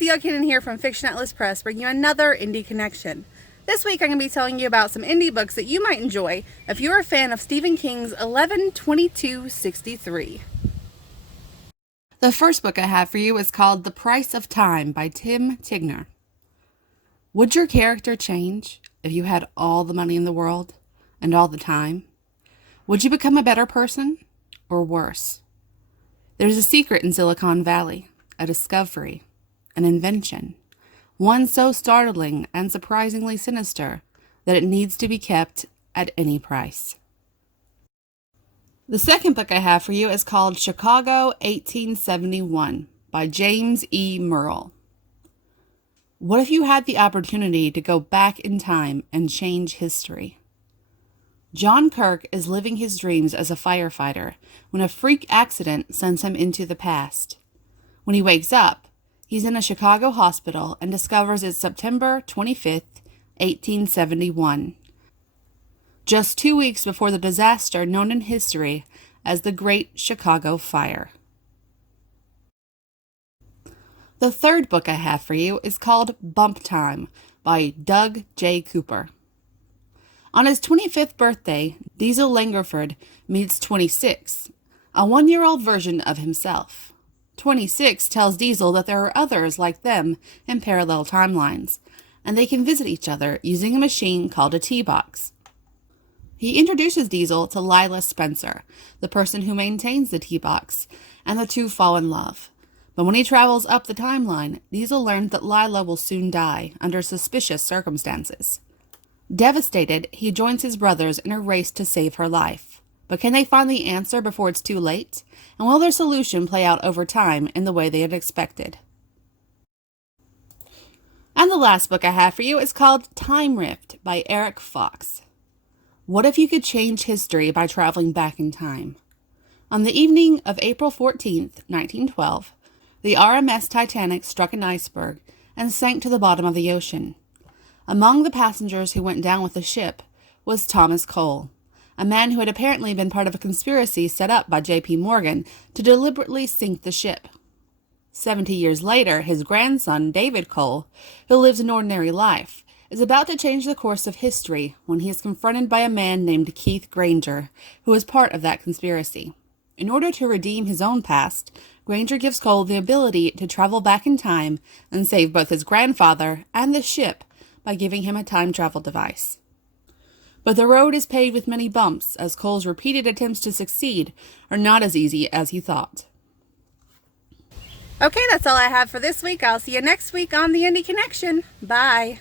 Seal Cannon here from Fiction Atlas Press, bringing you another Indie Connection. This week I'm going to be telling you about some indie books that you might enjoy if you're a fan of Stephen King's 11/22/63. The first book I have for you is called The Price of Time by Tim Tigner. Would your character change if you had all the money in the world and all the time? Would you become a better person or worse? There's a secret in Silicon Valley, a discovery, an invention, one so startling and surprisingly sinister that it needs to be kept at any price. The second book I have for you is called Chicago 1871 by James E. Murrell. What if you had the opportunity to go back in time and change history? John Kirk is living his dreams as a firefighter when a freak accident sends him into the past. When he wakes up, he's in a Chicago hospital and discovers it's September 25th, 1871, just 2 weeks before the disaster known in history as the Great Chicago Fire. The third book I have for you is called Bump Time by Doug J. Cooper. On his 25th birthday, Diesel Langerford meets 26, a 1-year-old version of himself. 26 tells Diesel that there are others like them in parallel timelines, and they can visit each other using a machine called a T-Box. He introduces Diesel to Lila Spencer, the person who maintains the T-Box, and the two fall in love. But when he travels up the timeline, Diesel learns that Lila will soon die under suspicious circumstances. Devastated, he joins his brothers in a race to save her life. But can they find the answer before it's too late? And will their solution play out over time in the way they had expected? And the last book I have for you is called Time Rift by Eric Fox. What if you could change history by traveling back in time? On the evening of April 14th, 1912, the RMS Titanic struck an iceberg and sank to the bottom of the ocean. Among the passengers who went down with the ship was Thomas Cole, a man who had apparently been part of a conspiracy set up by J.P. Morgan to deliberately sink the ship. 70 years later, his grandson, David Cole, who lives an ordinary life, is about to change the course of history when he is confronted by a man named Keith Granger, who is part of that conspiracy. In order to redeem his own past, Granger gives Cole the ability to travel back in time and save both his grandfather and the ship by giving him a time travel device. But the road is paved with many bumps, as Cole's repeated attempts to succeed are not as easy as he thought. Okay, that's all I have for this week. I'll see you next week on the Indie Connection. Bye.